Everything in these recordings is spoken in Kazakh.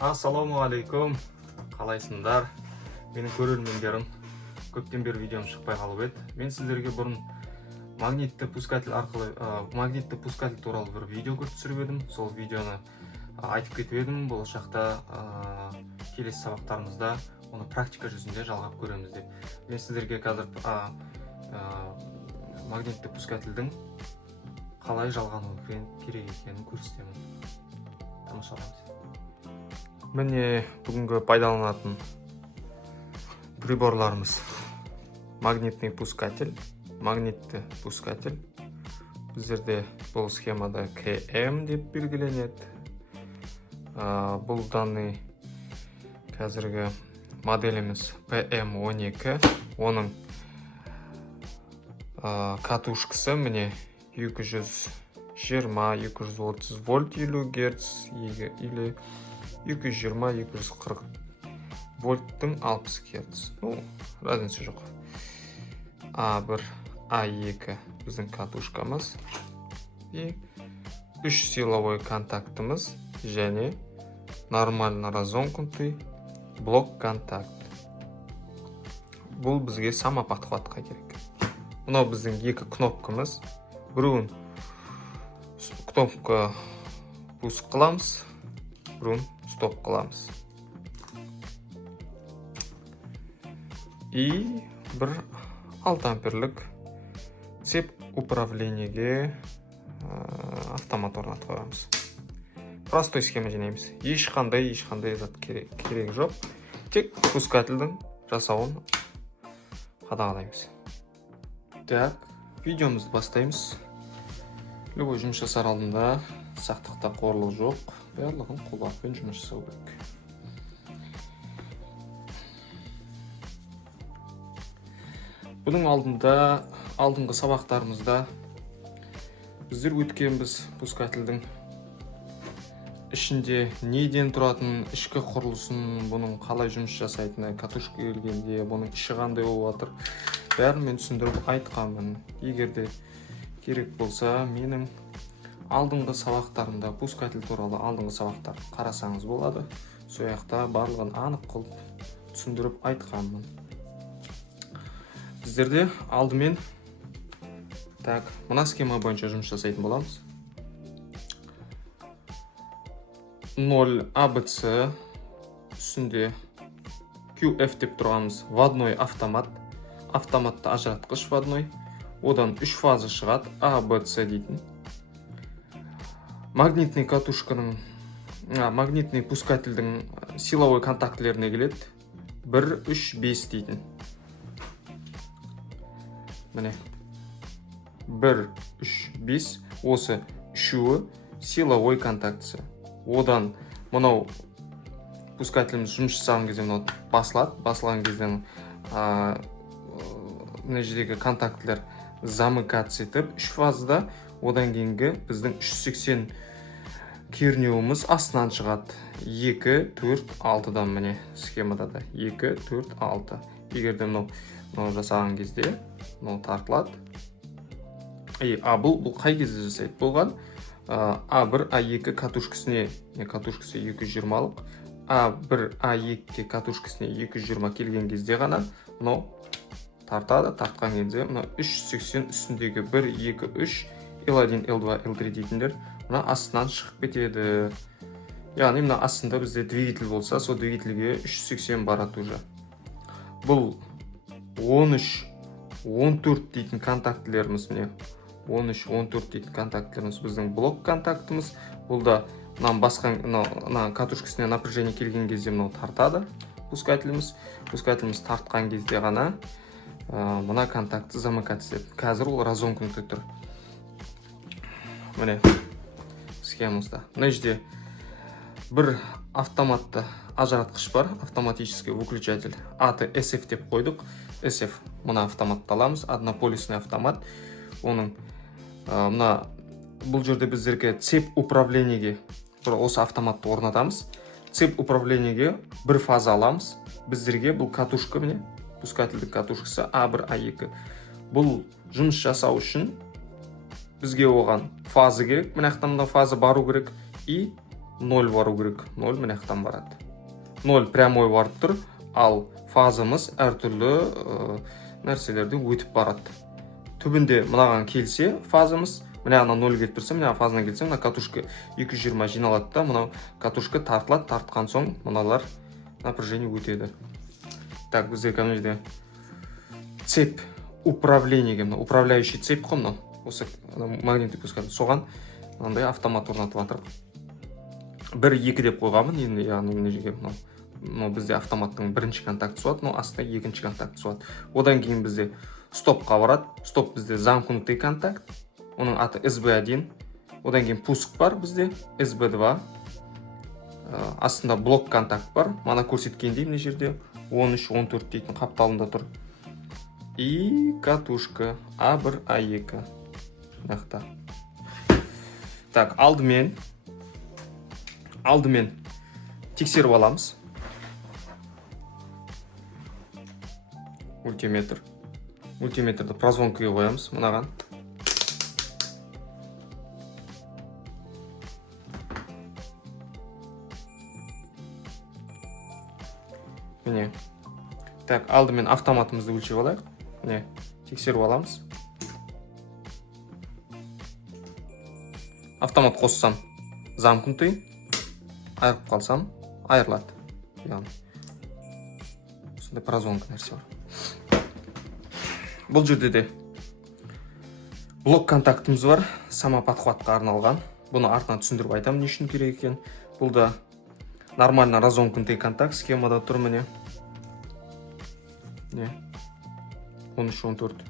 Ассалаумағалейкум, қалайсыңдар? Менің көрермендерім, көптен бері видеом шықпай қалып еді. Мен сіздерге бұрын магнитті пускатель туралы бір видео түсіріп едім. Сол видеоны айтып кетіп едім. Болашақта келесі сабақтарымызда оны практика жүзінде жалғап көреміз деп. Мен сіздерге қазір магнитті пускательдің қалай жалғану керек екенін көрсетемін. Тамашалаңыз. Міне бүгінгі пайдаланатын приборларымыз: магнитный пускатель, магнитті пускатель. Біздерде бұл схемада КМ деп белгіленеді. Бұл данный қазіргі моделіміз PM12. Оның катушкасы міне 220-230 вольт 50 Гц или 220-240 вольттың 60 Гц. Разница жоқ. A1, A2 біздің катушкамыз и 3 силовой контактымыз және нормально разомкнутый блок контакт. Бұл бізге самоподхватқа керек. Мынау біздің екі кнопкамыз. Біреуін кнопка пуск қыламыз, біреуін стоп қыламыз. И бір 6 амперлік цеп управлениеге автомат орнатып қоямыз. Простой схема жинаймыз. Ешқандай зат керек жоқ. Тек пускательдің жасауын қадағалаймыз. Так, видеомызды бастаймыз. Любой жұмыс жасар алдында сақтықта қорлық жоқ. Барлығын қолаппен жұмыс жасау керек. Бұның алдыңғы сабақтарымызда біздер өткенбіз пускательдің ішінде неден тұратын, ішкі құрылысын, бұның қалай жұмыс жасайтыны, катушка келгенде бұның іші қандай болып жатыр, бәрін мен түсіндіріп айтқанмын. Егерде керек болса, менің алдыңғы сабақтарымда пускатель туралы алдыңғы сабақтар қарасаңыз болады. Сол жақта барлығын анық қылып түсіндіріп айтқанмын. Біздерде алдымен мына схема бойынша жұмыс жасайтын боламыз. 0 ABC үстінде QF деп тұрғанымыз вводной автомат. Автоматты ажыратқыш вводной. Одан 3 фаза шығады, ABC дейтін. Магнитный пускательдің силовой контактілеріне келеді. 1, 3, 5 дейтін. Міне 1, 3, 5 осы үшеуі силовой контактісі. Одан мынау пускательіміз жұмыс жасаған кезде басылады. Басылған кезде мына жердегі контактілер замыкаться етіп 3 фазада. Одан кейінгі біздің 380 кернеуіміз астынан шығады. 2, 4, 6-дан міне схемада да 2, 4, 6. Егерде мынау жасаған кезде тартылады. Бұл қай кезде жасайды? Болған A1, A2 катушкасіне 220-алық, A1, A2 катушкасіне 220 келген кезде ғана мынау тартады. Тартқан кезде 380 үстіндегі 1, 2, 3, L1, L2, L3 дейтіндер астынан шығып кетеді. Яғни мына астында бізде двигатель болса, сол двигательге 380 барады уже. Бұл 13, 14 дейтін контактілеріміз міне. 13, 14 дейтін контактілеріміз біздің блок контактымыз. Бұл да катушкасына напряжение келген кезде тартады пускательіміз. Пускательіміз тартқан кезде ғана мына контакты замыкаться етеді. Қазір ол разомкнутый тұр. Міне схемамызда. Мына жерде бір автоматты ажыратқыш бар, автоматический выключатель. Аты SF деп қойдық. SF мына автоматты аламыз, однополюсный автомат. Оның бұл жерде біздерге цеп управлениеге осы автоматты орнатамыз. Цеп управлениеге бір фаза аламыз. Біздерге бұл катушка міне, пускательдің катушкасы A1, A2. Бұл жұмыс жасау үшін бізге оған фаза керек. Мына фаза бару керек. И 0 бару керек. 0 мына жақтан барады. 0 прямой барып тұр, ал фазамыз әртүрлі нәрселерден өтіп барады. Түбінде мынаған келсе фазамыз, мына 0 келіп тұрса, мына фазына келсе, мына катушка 220 жиналады да, мына катушка тартылады, тартқан соң мыналар напряжение өтеді. Так, бізде кәдімгі жерде цепь управлениеге, управляющий цепь қой мынау. Осы магниттік пускады. Соған мынандай автомат орнатып жатыр. 1-2 деп қойғанмын, енді яғни мына жерге мынау бізде автоматтың бірінші контактысы болады, мынау астына екінші контактысы болады. Одан кейін бізде стопқа барады. Стоп бізде замкнутый контакт. Оның аты SB1. Одан кейін пуск бар бізде SB2. Астында блок контакт бар. Мана көрсеткендей мына жерде 13-14 дейтін қапталында тұр. И катушка A1, A2. Нақта. Так, алдымен тексеріп аламыз. Мультиметрді прозвонкіге қоямыз мынаған. Міне. Так, алдымен автоматымызды өлшеп алайық. Міне, тексеріп аламыз. Автомат қоссам замкнутый, айырып қалсам айырылады. Яғни сондай прозвонка нәрсе бар. Бұл жерде де блок контактымыз бар, самоподхватқа арналған. Бұны артынан түсіндіріп айтамын, не үшін керек екен. Бұл да нормально разомкнутый контакт схемада тұр міне. 13-14.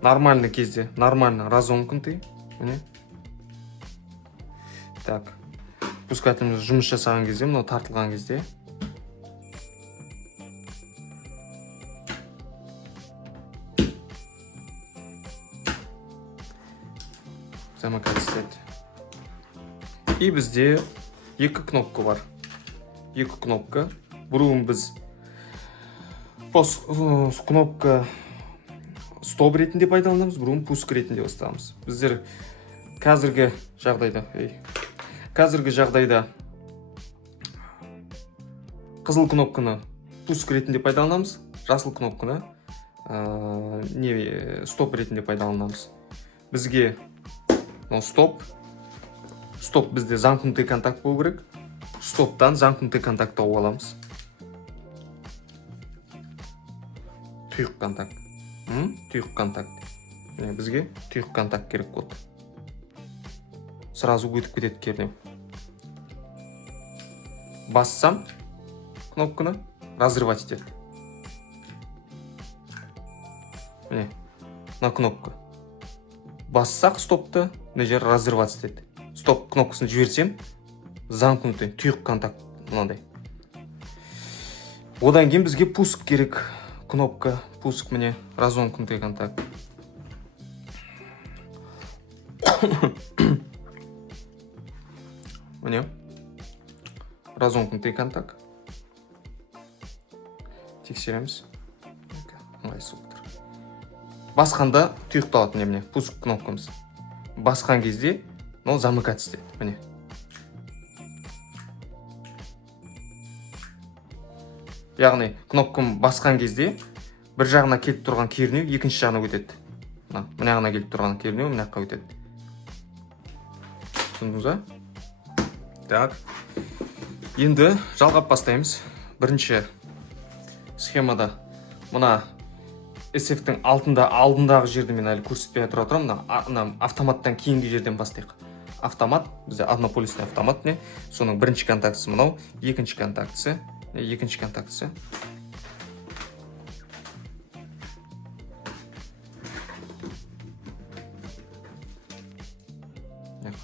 Нормальный кезде, нормально разомкнутый. Міне. Так. Пускателіміз жұмыс жасаған кезде, мынау тартылған кезде. Замыкать істеді. И бізде екі кнопка бар. Екі кнопка. Бұрын біз кнопка стоп ретінде пайдаланамыз, бұрын пуск ретінде бастамыз. Біздер қазіргі жағдайда қызыл кнопканы пуск ретінде пайдаланамыз, жасыл кнопканы стоп ретінде пайдаланамыз. Бізге стоп бізде замкнутый контакт болу керек. Стоптан замкнутый контакт тауып аламыз. Тұйық контакт. Тұйық контакт. Бізге тұйық контакт керек болды. Сразу өтіп кетеді кернеу. Бассам кнопканы разрывать етеді. Міне, мына кнопка. Бассақ стопты, мына жер разрывать етеді. Стоп кнопкасын жіберсем, замкнутый, тұйық контакт мынандай. Одан кейін бізге пуск керек. Кнопка пуск міне, разомкнутый контакт. Міне, разомкнутый контакт. Тексереміз. Басқанда тұйықталады міне, пуск кнопкамыз. Басқан кезде, замыкать істеді. Міне. Яғни, кнопкам басқан кезде, бір жағына келіп тұрған кернеу, екінші жағына өтеді. Мына жағына келіп тұрған кернеу, мына жаққа өтеді. Түсіндіңіз ба? Так. Енді жалғап бастаймыз. Бірінші схемада мына SF-тің алдындағы жерді мен әлі көрсетпей отырамын. Мына автоматтан кейінгі жерден бастайық. Автомат, бізде однополисный автомат не? Соның бірінші контактысы мынау, екінші контактысы.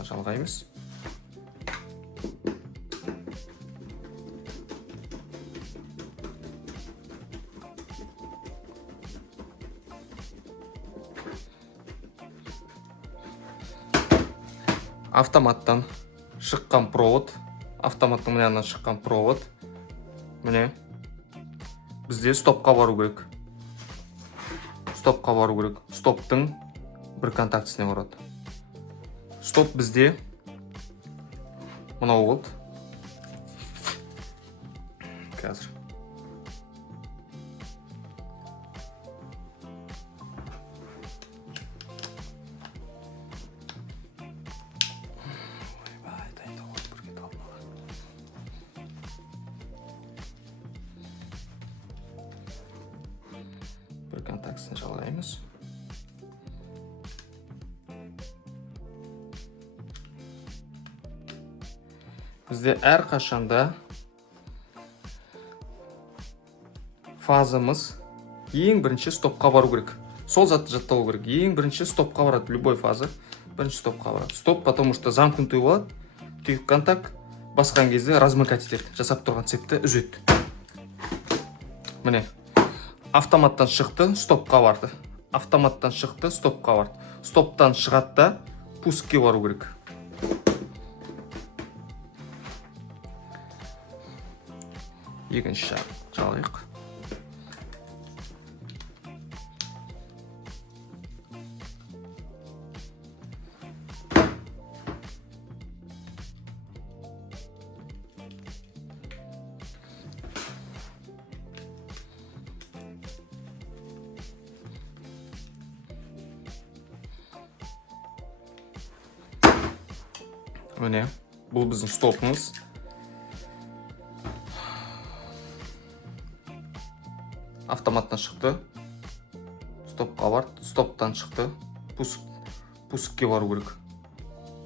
Жалғаймыз. Автоматтан шыққан провод. Автоматтың мынаған шыққан провод. Міне. Бізде стопқа бару керек. Стоптың бір контактісіне барады. Стоп бізде Мынау болды. Қазір. Бір контактісін жалғаймыз. Бізде әр қашанда фазамыз ең бірінші стопқа бару керек. Сол затты жаттау керек. Ең бірінші стопқа барады. Любой фаза бірінші стопқа барады. Стоп, потому что замкнутый болады. Түйік контакт басқан кезде размыкать етеді. Жасап тұрған цепті үзеді. Міне. Автоматтан шықты, стопқа барды. Автоматтан шықты, стопқа барды. Стоптан шығады да пускке бару керек. Екінші жалайық. Міне, бұл біздің стопымыз. Автоматтан шықты, стопқа барды, стоптан шықты, пускке бару керек.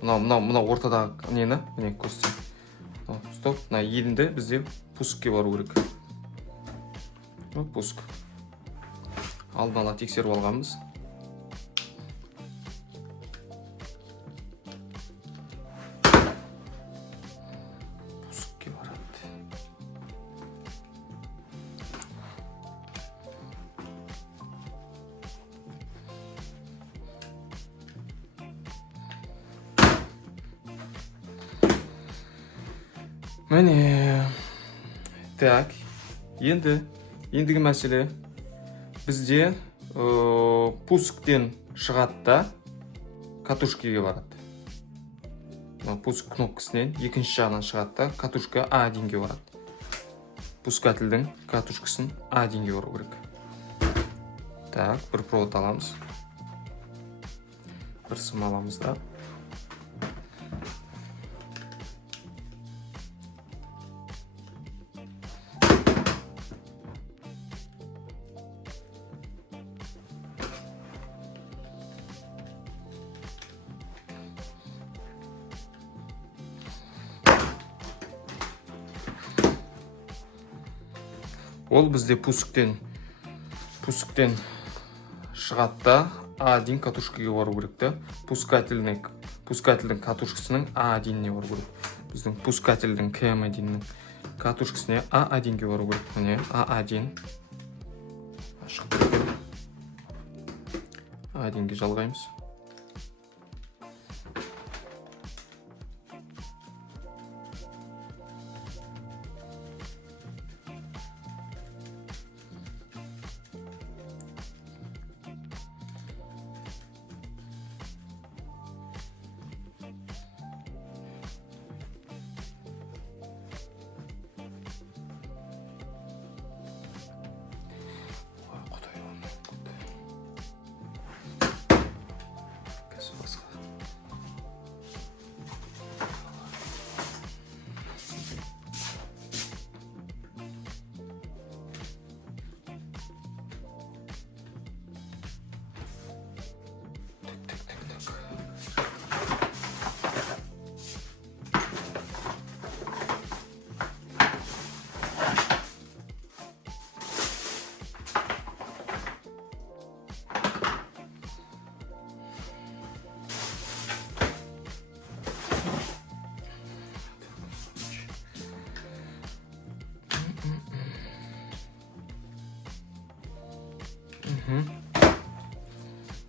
Мынау ортадағы нені, міне көрсетейін. Стоп, мына елінде бізде пускке бару керек. Пуск. Алдын ала тексеріп алғанбыз. Міне, так, ендігі мәселе бізде пусктен шығады да катушкеге барады. Пуск кнопкасынан екінші жағынан шығады да катушка А1-ге барады. Пускательдің катушкасын А1-ге бару керек. Так, бір провод аламыз. Бір сым аламыз да. Ол бізде пусктен шығады да А1 катушкаға бару керек та. Пускательдің катушкасының А1-не бару керек. Біздің пускательдің КМ1-нің катушкасына А1-ге бару керек. Міне А1 ашық. А1-ге жалғаймыз.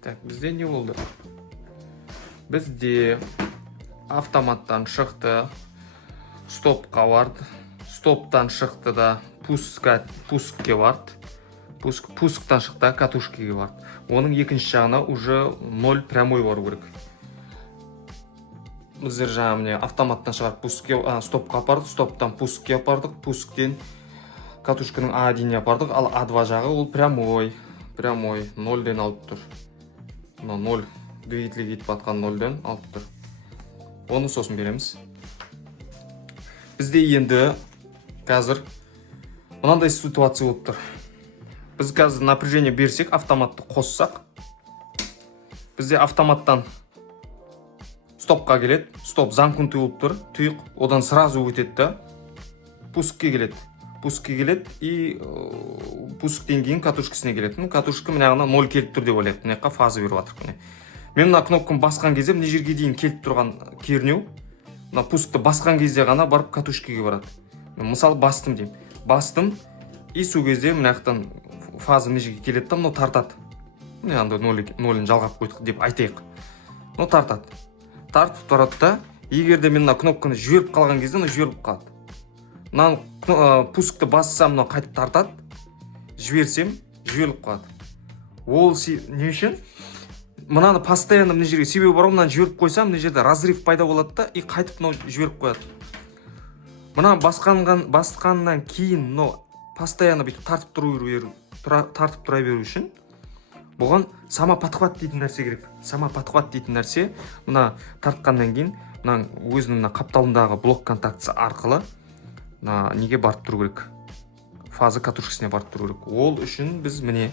Так, бізде не болды? Бізде автоматтан шықты, стопқа барды, стоптан шықты да пускке барды, пусктан шықты катушкеге барды. Оның екінші жағына уже 0 прямой бару керек. біздер жаңа міне автоматтан шығарып пускке, стопқа апардық, стоптан пускке апардық, пусктен катушканың А1-не апардық, ал А2 жағы ол прямой, 0-ден алып тұр. 0 двигатель кетіп атқан 0-ден алып тұр. Оны сосын береміз. Бізде енді қазір мынандай ситуация болып тұр. Біз қазір напряжение берсек, автоматты қоссақ, бізде автоматтан стопқа келеді, стоп замкнутый болып тұр, тұйық, одан сразу өтеді да, пускке келеді и пусктен кейін катушкасына келеді. Катушка мына жағына 0 келіп тұр деп ойлайық, мына жаққа фаза беріп жатырмын. Мен мына кнопканы басқан кезде мына жерге дейін келіп тұрған кернеу, мына пускты басқан кезде ғана барып катушкаға барады. Мысалы бастым деймін. Бастым и сол кезде мына жақтан фаза мына жерге келеді да, мынау тартады. Міне анда 0-ін жалғап қойдық деп айтайық. Мынау тартады. Тартып тұрады да, егер де мен мына кнопканы жіберіп қалған кезде мына жіберіп қалады. Мына пускты бассам мына қайтып тартады, жіберсем жіберіп қалады. Ол не үшін? Мынаны постоянно мына жерге себебі бар, мынаны жіберіп қойсам, мына жерде разрыв пайда болады да, и қайтып мынау жіберіп қояды. Мына басқаннан кейін мынау постоянно бүйтіп тартып тұра беру үшін бұған самоподхват дейтін нәрсе керек. Самоподхват дейтін нәрсе мына тартқаннан кейін мына өзінің қапталындағы блок контактісі арқылы неге барып тұру керек? Фаза катушкасына барып тұру керек. Ол үшін біз міне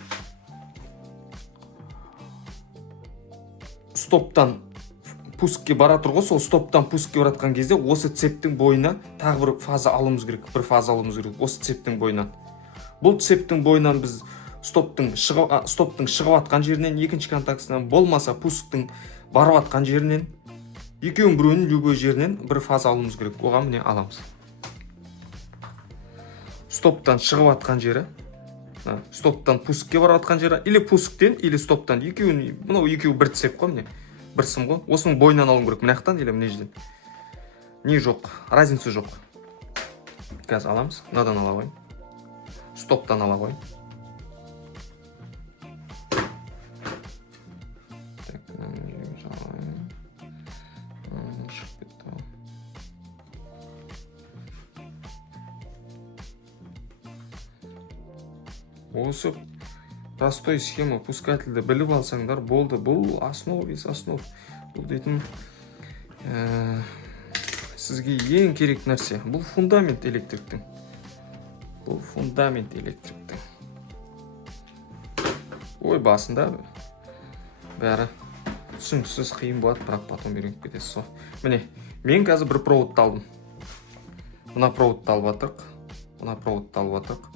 стоптан пускке бара тұрғы, сол стоптан пускке баратқан кезде осы цептің бойына тағы бір фаза алуымыз керек. Осы цептің бойынан. Бұл цептің бойынан біз стоптың шығып атқан жерінен, екінші контактысынан, болмаса пусктың барып атқан жерінен, екеуінің біреуінің любой жерінен бір фаза алуымыз керек. Оған міне аламыз. Стоптан шығып атқан жері, стоптан пускке барып атқан жері, или пусктен, или стоптан. Мынау екеуі бір цеп қой, міне. Бір сым ғой. Осының бойынан алуым керек. Мына жақтан или мына жерден. Не жоқ, разница жоқ. Қазір аламыз. Мынадан ала қойын. Стоптан ала қойын. Осы простой схема пускательді біліп алсаңдар болды. Бұл основ. Бұл дейтін сізге ең керек нәрсе. Бұл фундамент электриктің. Ой, басында бәрі түсініксіз қиын болады, бірақ потом үйреніп кетесіз. Міне, мен қазір бір проводты алдым. Мына проводты алып жатырық.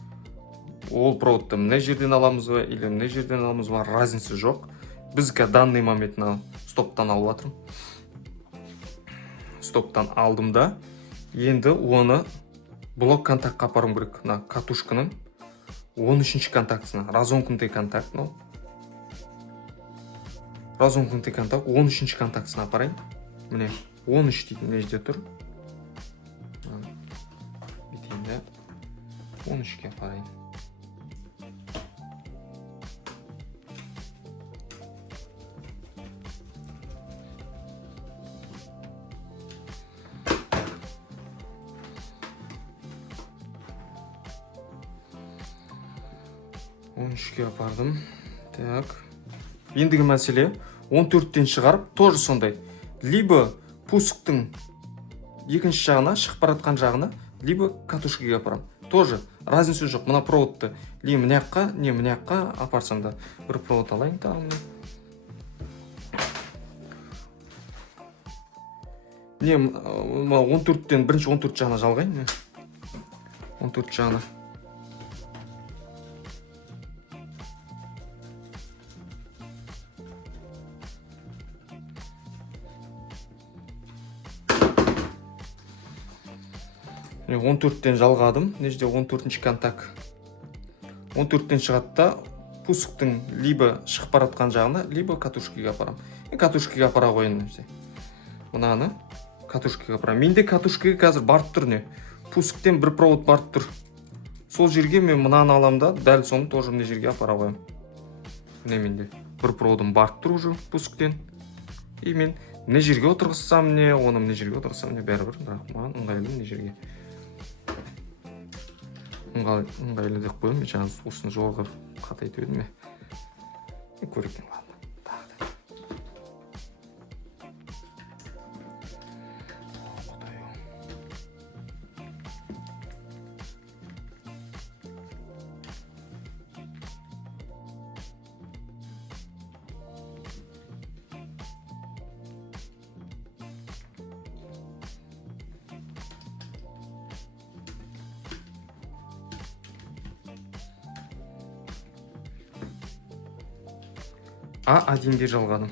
Ол проводты мына жерден аламыз ба, или мына жерден аламыз ба, разница жоқ. Біз данный моментін стоптан алып жатырмын. Стоптан алдым да, енді оны блок контактқа апаруым керек. Мына катушканың 13-ші контактысына, разомкнутый контакт, 13-ші контактысына апарайын. Міне 13 дейтін мына жерде тұр. Бетейін 13-ке апарайын. Үшке апардым. Так. Ендігі мәселе 14-тен шығарып, тоже сондай. Либо пусктың екінші жағына, шығып баратқан жағына, либо катушкаға апарам. Тоже разница жоқ. Мына проводты не мына жаққа апарсам да. Бір провод алайын тағы. Не 14-тен бірінші 14 жағына жалғайын. 14 жағына. Мен 14-тен жалғадым. Нежде 14-ші контакт. 14-тен шығады да, пусктың либо шығып баратқан жағына, либо катушкаға апарам. Катушкаға апара қойын. Мынаны катушкаға апарам. Менде катушкаға қазір барып тұр не. Пусктен бір провод барып тұр. Сол жерге мен мынаны алам да, дәл соны тоже мына жерге апара қойым. Міне менде бір проводым барып тұр уже пусктен. И мен мына жерге отырғызсам не, оны мына жерге отырғызсам не, бәрібір, бірақ маған ыңғайлы мына жерге. Ыңғайлы деп қоямын, мен жаңа осыны жоғары қатайтып едім. Көрейін, ладно. А1-ге жалғадым.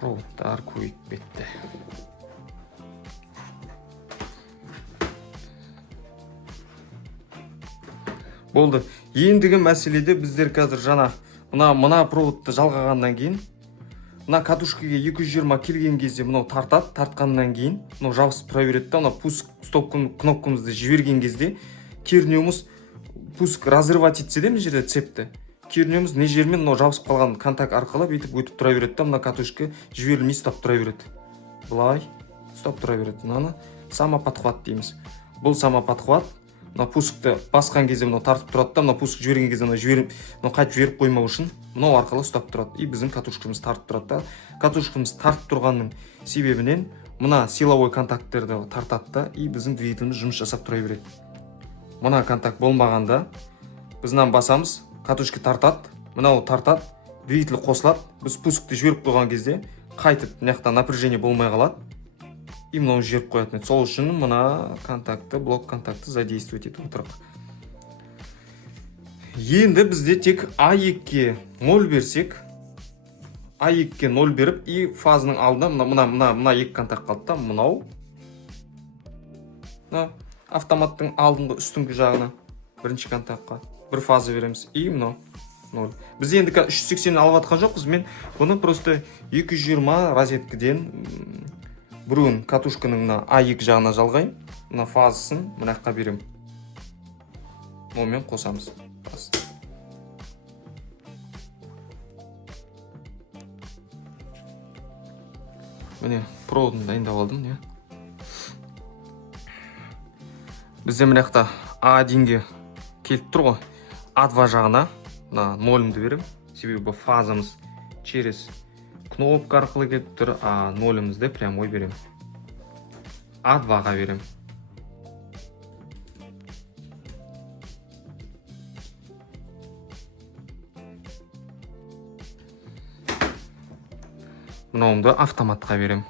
Проводтар көйіп кетті. Болды. Ендігі мәселеде біздер қазір жаңа мына проводты жалғағаннан кейін, мына катушкаға 220 келген кезде мынау тартады, тартқаннан кейін мынау жабысып тұра береді да, мына пуск стоп кнопкамызды жіберген кезде кернеуіміз пуск разрывать етсе де мына жерде цепті, кернеуіміз не жермен мынау жабысып қалған контакт арқылы бүйтіп өтіп тұра береді да, мына катушка жіберілмей ұстап тұра береді. Былай ұстап тұра береді. Мынаны самоподхват дейміз. Бұл самоподхват, мына пускты басқан кезде мынау тартып тұрады да, мына пуск жіберген кезде мынау қайтып жіберіп қоймау үшін мынау арқылы ұстап тұрады. И біздің катушкамыз тартып тұрады да. Катушкамыз тартып тұрғанның себебінен мына силовой контакттерді тартады да, и біздің двигателіміз жұмыс жасап тұра береді. Мына контакт болмағанда біз мынаны басамыз, катушка тартады, мынау тартады, двигатель қосылады. Біз пускты жіберіп қойған кезде қайтып мынаяқта напряжение болмай қалады и мынау жіберіп қоятын. Сол үшін мына контактты, блок контактты задействовать етіп отырық. Енді бізде тек А2-ке 0 берсек, А2-ке 0 беріп, и фазының алдында мына екі контакт қалды да, мынау автоматтың алдыңғы үстіңгі жағына бірінші контактқа бір фаза береміз, и мынау 0. Біз енді 380 алып атқан жоқпыз, мен бұны просто 220 розеткіден біреуін катушканың мына А2 жағына жалғайын, мына фазасын мына жаққа берем. Онымен қосамыз. Міне проводын дайындап алдым, не? Бізде мына жақта А1-ге келіп тұр ғой. А2 жағына мына 0-імді берем. Себебі фазамыз через кнопка арқылы келіп тұр, а 0-імізді прямой берем. А2-ға берем. Мынауымды автоматқа берем.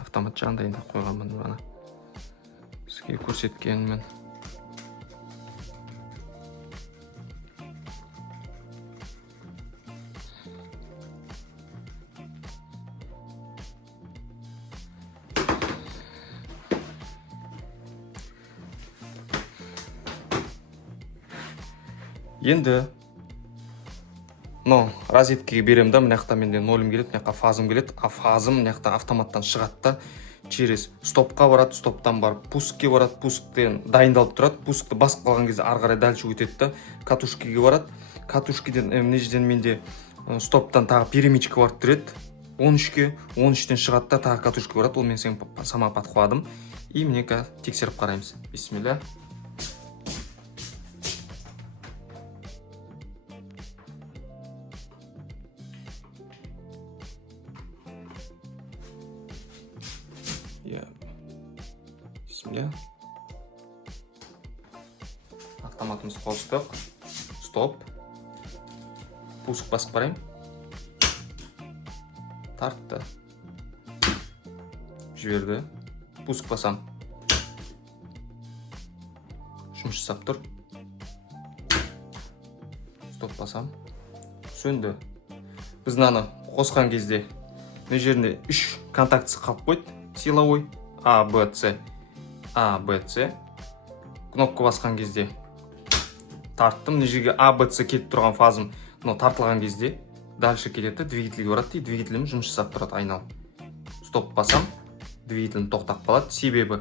Автомат жағын дайындап қойғанмын ғана. Сізге көрсеткенмін. Енді розеткеге берем да, мына жақта менде 0-ім келеді, мына жаққа фазым келеді, а фазым мына жақта автоматтан шығады да, через стопқа барады, стоптан барып пускке барады, пусктен дайындалып тұрады, пускты басып қалған кезде ары қарай дальше өтеді да, катушкеге барады, катушкеден мына жерден менде стоптан тағы перемичка барып тұрады, 13-ке, 13-тен шығады да, тағы катушкеге барады, ол мен сама подхвадым, и міне тексеріп қараймыз. Бисмилля. Бисмилля. Автоматымыз қостық. Стоп. Пуск басып қарайым. Тартты. Жіберді. Пуск басам. Жұмыс жасап тұр. Стоп басам. Сөнді. Біз мынаны қосқан кезде мына жерінде 3 контактысы қалып қойды. Силовой А, Б, С. А, Б, С. Кнопка басқан кезде тарттым. Мына жерге А, Б, С келіп тұрған фазым тартылған кезде дальше кетеді, двигательге барады, двигателім жұмыс жасап тұрады айналып. Стоп басам, двигателім тоқтап қалады. Себебі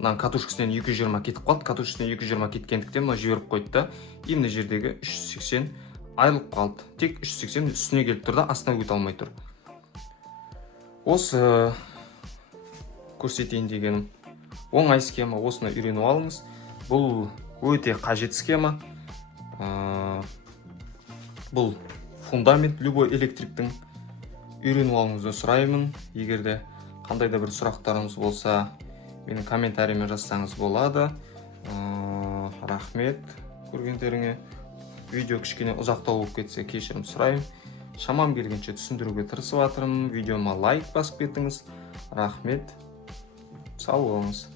катушкасынан 220 кетіп қалды. Катушкасынан 220 кеткендіктен жіберіп қойды да, и мына жердегі 380 айылып қалды. Тек 380 үстіне келіп тұр да, астына өте алмай тұр. Осы көрсетейін дегенім оңай схема, осыны үйреніп алыңыз. Бұл өте қажет схема. Бұл фундамент любой электриктің. Үйреніп алыңызды сұраймын. Егер де қандай да бір сұрақтарыңыз болса, менің комментарийме жазсаңыз болады. Рахмет көргендеріңе. Видео кішкене ұзақтау болып кетсе кешірім сұраймын. Шамам келгенше түсіндіруге тырысып жатырмын. Видеома лайк басып кетіңіз. Рахмет. Сау болыңыз.